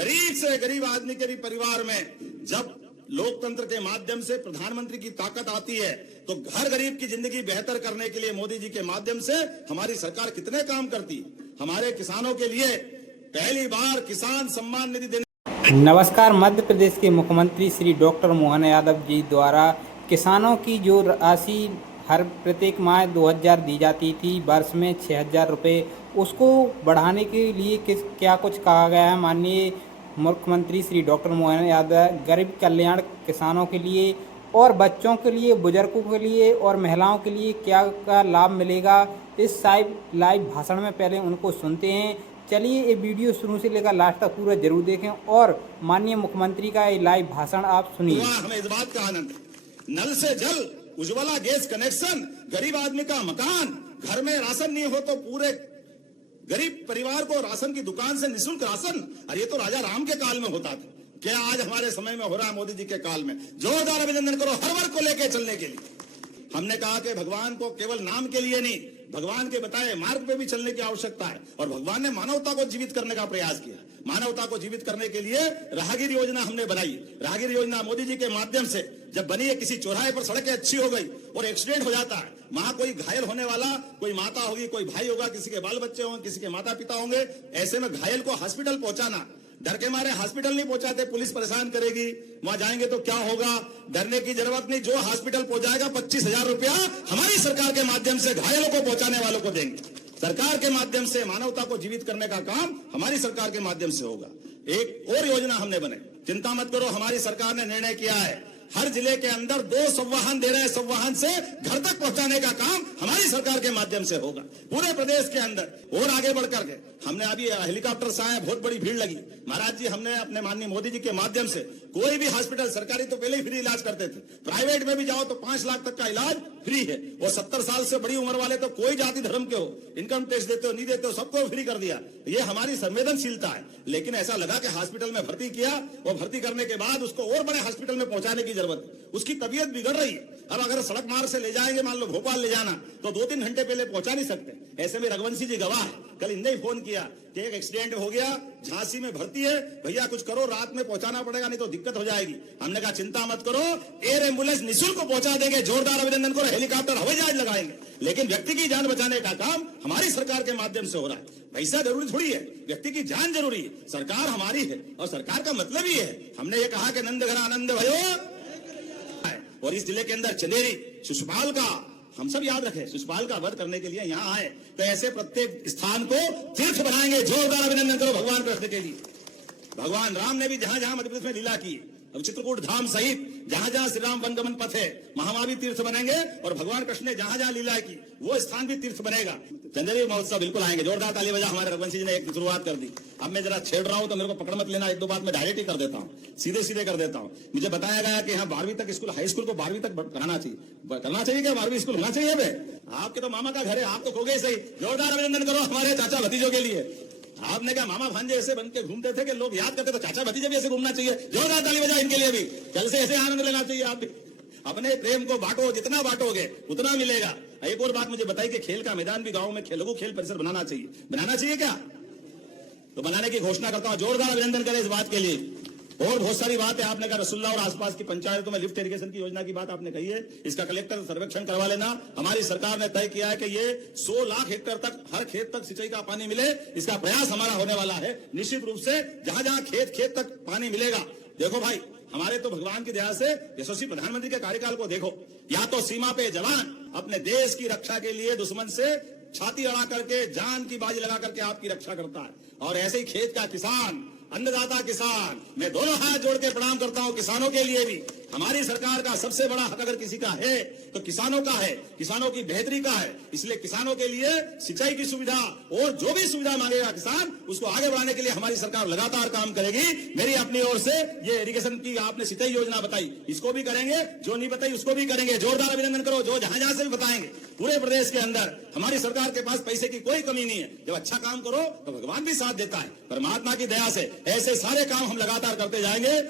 गरीब से गरीब आदमी के भी परिवार में जब लोकतंत्र के माध्यम से प्रधानमंत्री की ताकत आती है तो हर गरीब की जिंदगी बेहतर करने के लिए मोदी जी के माध्यम से हमारी सरकार कितने काम करती है। हमारे किसानों के लिए पहली बार किसान सम्मान निधि देने। नमस्कार। मध्य प्रदेश के मुख्यमंत्री श्री डॉक्टर मोहन यादव जी द्वारा किसानों की जो राशि हर प्रत्येक माह 2000 दी जाती थी, वर्ष में 6000 रुपये, उसको बढ़ाने के लिए क्या कुछ कहा गया है। माननीय मुख्यमंत्री श्री डॉक्टर मोहन यादव गरीब कल्याण किसानों के लिए और बच्चों के लिए, बुजुर्गों के लिए और महिलाओं के लिए क्या क्या लाभ मिलेगा, इस लाइव भाषण में पहले उनको सुनते हैं। चलिए ये वीडियो शुरू से लेकर लास्ट तक पूरा जरूर देखें और माननीय मुख्यमंत्री का ये लाइव भाषण आप सुनिए। हमें इस बात का आनंद, नल से जल, उज्ज्वला गैस कनेक्शन, गरीब आदमी का मकान, घर में राशन नहीं हो तो पूरे गरीब परिवार को राशन की दुकान से निःशुल्क राशन। और ये तो राजा राम के काल में होता था, क्या आज हमारे समय में हो रहा है मोदी जी के काल में। जोरदार अभिनंदन करो हर वर्ग को लेकर चलने के लिए। हमने कहा कि भगवान को केवल नाम के लिए नहीं, भगवान के बताए मार्ग पे भी चलने की आवश्यकता है। और भगवान ने मानवता को जीवित करने का प्रयास किया। मानवता को जीवित करने के लिए राहगीर योजना हमने बनाई। राहगीर योजना मोदी जी के माध्यम से जब बनी है, किसी चौराहे पर सड़कें अच्छी हो गई और एक्सीडेंट हो जाता है, वहां कोई घायल होने वाला, कोई माता होगी, कोई भाई होगा, किसी के बाल बच्चे होंगे, किसी के माता पिता होंगे, ऐसे में घायल को हॉस्पिटल पहुंचाना, डर के मारे हॉस्पिटल नहीं पहुंचाते, पुलिस परेशान करेगी, वहां जाएंगे तो क्या होगा, डरने की जरूरत नहीं। जो हॉस्पिटल पहुंचाएगा 25,000 रुपया हमारी सरकार के माध्यम से घायलों को पहुंचाने वालों को देंगे। सरकार के माध्यम से मानवता को जीवित करने का काम हमारी सरकार के माध्यम से होगा। एक और योजना हमने बनाई, चिंता मत करो, हमारी सरकार ने निर्णय किया है हर जिले के अंदर 2 संवाहन दे रहे हैं, संवाहन से घर तक पहुंचाने का काम हमारी सरकार के माध्यम से होगा पूरे प्रदेश के अंदर। और आगे बढ़कर के हमने अभी हेलीकॉप्टर से आए, बहुत बड़ी भीड़ लगी। महाराज जी, हमने अपने माननीय मोदी जी के माध्यम से कोई भी हॉस्पिटल, सरकारी तो पहले ही फ्री इलाज करते थे, प्राइवेट में भी जाओ तो 5 लाख तक का इलाज फ्री है। और 70 साल से बड़ी उम्र वाले तो कोई जाति धर्म के हो, इनकम टैक्स देते हो नहीं देते हो, सबको फ्री कर दिया। ये हमारी संवेदनशीलता है। लेकिन ऐसा लगा कि हॉस्पिटल में भर्ती किया और भर्ती करने के बाद उसको और बड़े हॉस्पिटल में पहुंचाने की जरूरत है, उसकी तबीयत बिगड़ रही है। अब अगर सड़क मार्ग से ले जाएंगे, मान लो भोपाल ले जाना, तो 2-3 घंटे पहले पहुंचा नहीं सकते। ऐसे में रघुवंशी जी गवाह है, कल इनने ही फोन किया कि एक एक्सीडेंट हो गया, झांसी में भर्ती है, भैया कुछ करो, रात में पहुंचाना पड़ेगा नहीं तो दिक्कत हो जाएगी। हमने कहा चिंता मत करो, एयर एम्बुलेंस निःशुल्क पहुंचा देंगे, जोरदार अभिनंदन करो, हेलीकॉप्टर हवाई जहाज लगाएंगे। लेकिन व्यक्ति की जान बचाने का काम हमारी सरकार के माध्यम से हो रहा है। पैसा जरूरी थोड़ी है, व्यक्ति की जान जरूरी है। सरकार हमारी है और सरकार का मतलब ही है, हमने ये कहा कि नंद घर आनंद भयो। और इस जिले के अंदर चंदेरी शिशुपाल का हम सब याद रखें, शिशुपाल का वध करने के लिए यहाँ आए, तो ऐसे प्रत्येक स्थान को तीर्थ बनाएंगे। जोरदार अभिनंदन करो भगवान कृष्ण के लिए। भगवान राम ने भी जहां जहां मध्य प्रदेश में लीला की, अब चित्रकूट धाम सहित जहां जहां श्री राम वनगमन पथ है वहां वहां भी तीर्थ बनेंगे। और भगवान कृष्ण ने जहां जहां लीला की वो स्थान भी तीर्थ बनेगा। चंदेरी महोत्सव बिल्कुल आएंगे। जोरदार ताली बजा, हमारे रघुवंशी जी ने एक शुरुआत कर दी। अब मैं जरा छेड़ रहा हूं तो मेरे को पकड़ मत लेना, 1-2 बात मैं डायरेक्ट ही कर देता हूं, सीधे सीधे कर देता हूं। मुझे बताया गया कि यहाँ 12वीं तक स्कूल, हाई स्कूल को 12वीं तक कराना चाहिए, करना चाहिए क्या, 12वीं स्कूल होना चाहिए। आपके तो मामा का घर है, आप तो खो गए सही। जोरदार अभिनंदन करो हमारे चाचा भतीजों के लिए। आपने कहा मामा भांजे ऐसे बन के घूमते थे कि लोग याद करते, तो चाचा भतीजे भी ऐसे घूमना चाहिए। जोरदार ताली बजा इनके लिए भी, कल से ऐसे आनंद लेना चाहिए। आप भी अपने प्रेम को बांटो, जितना बांटोगे उतना मिलेगा। एक और बात मुझे बताई कि खेल का मैदान भी गांव में लघु खेल परिसर बनाना चाहिए। बनाना चाहिए क्या, तो बनाने की घोषणा करता हूं। जोरदार अभिनंदन करें इस बात के लिए। और बहुत सारी बात है, आपने कहा रसुल्ला और आसपास की पंचायतों में लिफ्ट इरिगेशन की योजना की बात आपने कही है, इसका कलेक्टर सर्वेक्षण करवा लेना। हमारी सरकार ने तय किया है कि ये 100 लाख हेक्टेयर तक, हर खेत तक सिंचाई का पानी मिले, इसका प्रयास हमारा होने वाला है। निश्चित रूप से जहां जहां खेत तक पानी मिलेगा। देखो भाई, हमारे तो भगवान की दया से यशस्वी प्रधानमंत्री के कार्यकाल को देखो, या तो सीमा पे जवान अपने देश की रक्षा के लिए दुश्मन से छाती अड़ा करके, जान की बाजी लगा करके आपकी रक्षा करता है, और ऐसे ही खेत का किसान, अन्नदाता किसान, मैं दोनों हाथ जोड़ के प्रणाम करता हूं किसानों के लिए भी। हमारी सरकार का सबसे बड़ा हक अगर किसी का है तो किसानों का है, किसानों की बेहतरी का है। इसलिए किसानों के लिए सिंचाई की सुविधा और जो भी सुविधा मांगेगा किसान, उसको आगे बढ़ाने के लिए हमारी सरकार लगातार काम करेगी। मेरी अपनी ओर से ये इरिगेशन की आपने सिंचाई योजना बताई, इसको भी करेंगे, जो नहीं बताई उसको भी करेंगे। जोरदार अभिनंदन करो जो जहां जहां से भी बताएंगे। पूरे प्रदेश के अंदर हमारी सरकार के पास पैसे की कोई कमी नहीं है। जब अच्छा काम करो तो भगवान भी साथ देता है। परमात्मा की दया से ऐसे सारे काम हम लगातार करते जाएंगे।